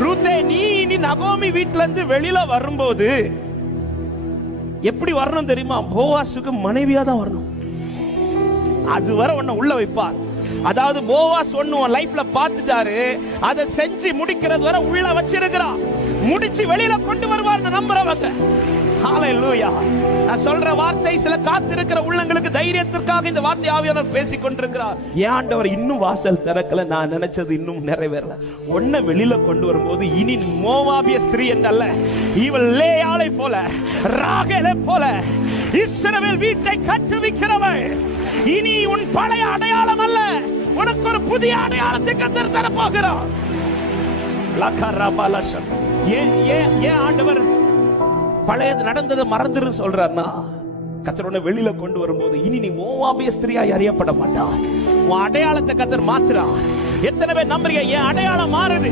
ரூத்தே, நீ நகோமி வீட்டுல இருந்து வெளியில வரும்போது எப்படி வரணும் தெரியுமா? போவாசுக்கு மனைவியா தான் வரணும். அதுவரை உன்னை உள்ள வைப்பார். அதாவது போவாஸ் ஒண்ணு உன் லைஃப்ல பார்த்துட்டாரு, அதை செஞ்சு முடிக்கிறது வரை உள்ள வச்சிருக்கிறான். முடிச்சு வெளியில கொண்டு வருவார் நம்புறவங்க. ஹalleluya. நான் சொல்ற வார்த்தை சில காத்திருக்கிற உள்ளங்களுக்கு தைரியத்திற்காக இந்த வார்த்தை ஆவியானவர் பேசிக் கொண்டிருக்கிறார். ஏன் ஆண்டவர் இன்னும் வாசல் திறக்கல? நான் நினைச்சது இன்னும் நிறைவேறல. ஒன்ன வெளியில கொண்டு வரும்போது இனி மோவாபிய ஸ்திரீ என்றல்ல, இவள் லேயாளை போல, ராகேலை போல இஸ்ரவேல் வீட்டை கட்டுவிக்கிறவள். இனி உன் பழைய அடையாளம் அல்ல, உனக்கு ஒரு புதிய அடையாளத்தை கர்த்தர் தர போகிறார். ஏன் ஆண்டவர் பழையது நடந்ததை மறந்துரு சொல்றாருன்னா, கர்த்தர் உன்னை வெளியில கொண்டு வரும்போது இனி நீ மோவாபிய ஸ்திரீயாய் அறியப்பட மாட்டா. உன் அடையாளத்தை கர்த்தர் மாத்துறா. எத்தனை பேர் நம்புறீங்க? என் அடையாளம் மாறுது.